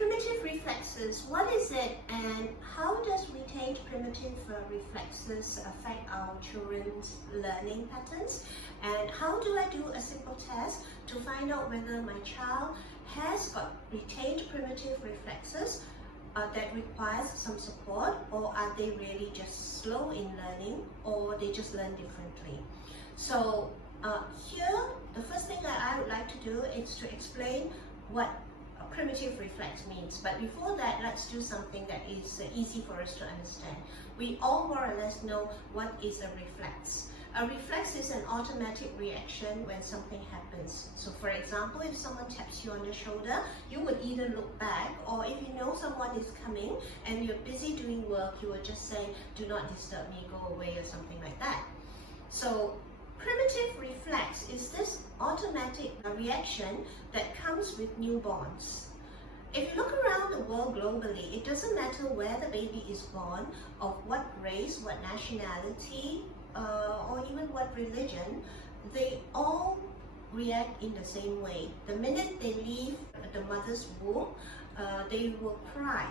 Primitive reflexes, what is it and how does retained primitive reflexes affect our children's learning patterns? And how do I do a simple test to find out whether my child has got retained primitive reflexes that requires some support, or are they really just slow in learning, or they just learn differently? So here, the first thing that I would like to do is to explain what primitive reflex means. But before that, let's do something that is easy for us to understand. We all more or less know what is a reflex. A reflex is an automatic reaction when something happens. So for example, if someone taps you on the shoulder, you would either look back, or if you know someone is coming and you're busy doing work, you would just say, "Do not disturb me, go away," or something like that. So primitive reflex is this automatic reaction that comes with newborns. If you look around the world globally, it doesn't matter where the baby is born, of what race, what nationality, or even what religion, they all react in the same way. The minute they leave the mother's womb, they will cry.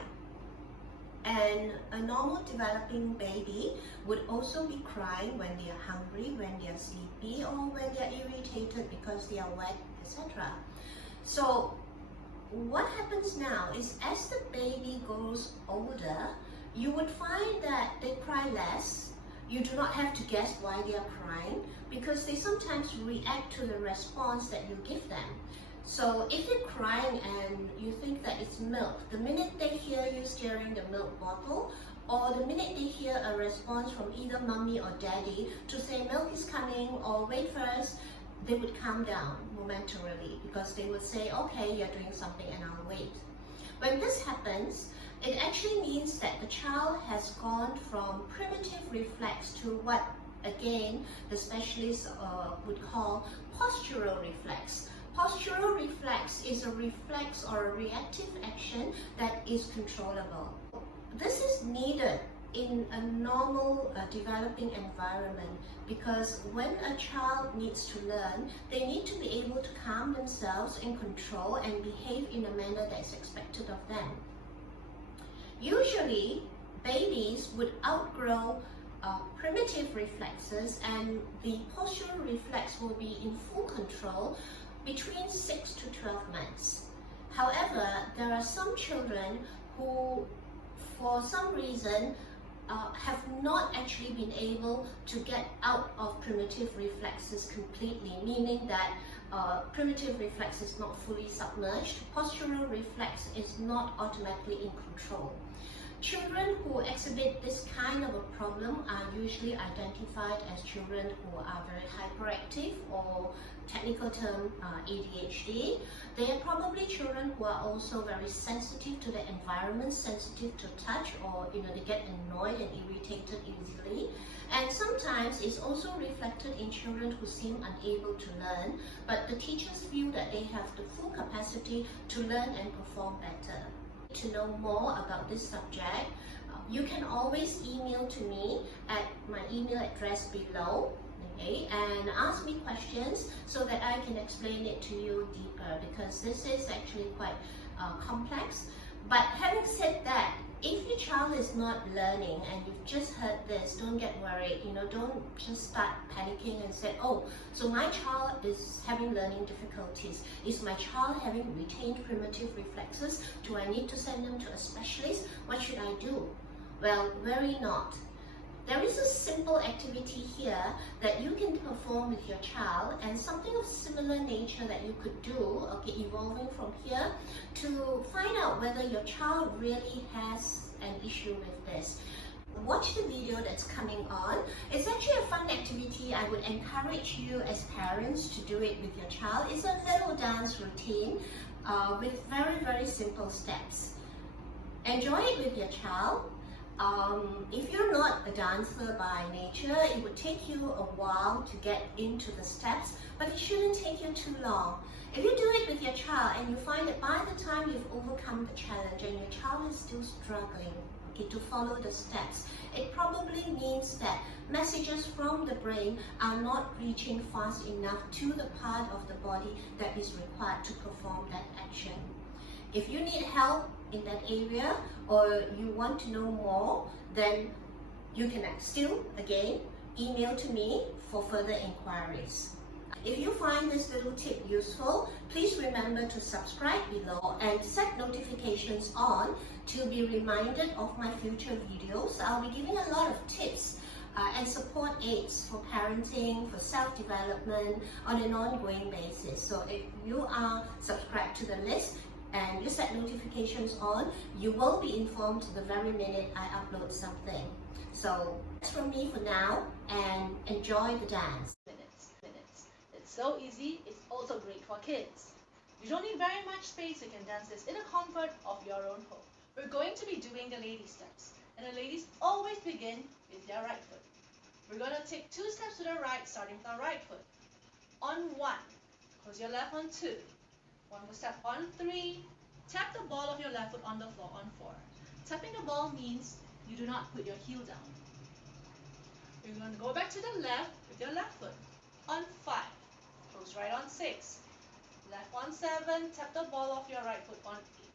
And a normal developing baby would also be crying when they are hungry, when they are sleepy, or when they are irritated because they are wet, etc. So what happens now is, as the baby grows older, you would find that they cry less. You do not have to guess why they are crying, because they sometimes react to the response that you give them. So if they're crying and you think that it's milk, the minute they hear you stirring the milk bottle, or the minute they hear a response from either mommy or daddy to say milk is coming or wait first, they would calm down momentarily, because they would say, "Okay, you're doing something and I'll wait." When this happens, it actually means that the child has gone from primitive reflex to what, again, the specialists would call postural reflex. Postural reflex is a reflex or a reactive action that is controllable. This is needed in a normal developing environment, because when a child needs to learn, they need to be able to calm themselves and control and behave in a manner that is expected of them. Usually, babies would outgrow primitive reflexes, and the postural reflex will be in full control between 6 to 12 months. However, there are some children who, for some reason, have not actually been able to get out of primitive reflexes completely, meaning that primitive reflex is not fully submerged. Postural reflex is not automatically in control. Children who exhibit this kind of a problem are usually identified as children who are very hyperactive, or technical term ADHD. They are probably children who are also very sensitive to the environment, sensitive to touch, or they get annoyed and irritated easily. And sometimes it's also reflected in children who seem unable to learn, but the teachers feel that they have the full capacity to learn and perform better. To know more about this subject, you can always email to me at my email address below, okay, and ask me questions so that I can explain it to you deeper, because this is actually quite complex. But having said that, if your child is not learning and you've just heard this, don't get worried. Don't just start panicking and say, "Oh, so my child is having learning difficulties. Is my child having retained primitive reflexes? Do I need to send them to a specialist? What should I do?" Well, very not. There is a simple activity here that you can perform with your child, and something of similar nature that you could do, okay, evolving from here, to find out whether your child really has an issue with this. Watch the video that's coming on. It's actually a fun activity. I would encourage you as parents to do it with your child. It's a little dance routine with very, very simple steps. Enjoy it with your child. If you're not a dancer by nature, it would take you a while to get into the steps, but it shouldn't take you too long. If you do it with your child and you find that by the time you've overcome the challenge and your child is still struggling, okay, to follow the steps, it probably means that messages from the brain are not reaching fast enough to the part of the body that is required to perform that action. If you need help in that area or you want to know more, then you can still, again, email to me for further inquiries. If you find this little tip useful, please remember to subscribe below and set notifications on to be reminded of my future videos. I'll be giving a lot of tips and support aids for parenting, for self-development on an ongoing basis. So if you are subscribed to the list and you set notifications on, you will be informed the very minute I upload something. So that's from me for now, and enjoy the dance. Minutes. It's so easy, it's also great for kids. You don't need very much space, you can dance this in the comfort of your own home. We're going to be doing the lady steps, and the ladies always begin with their right foot. We're going to take 2 steps to the right, starting with our right foot. On 1, close your left on 2. 1 more step on 3, tap the ball of your left foot on the floor on 4. Tapping the ball means you do not put your heel down. You're going to go back to the left with your left foot. On 5, close right on 6. Left on 7, tap the ball of your right foot on 8.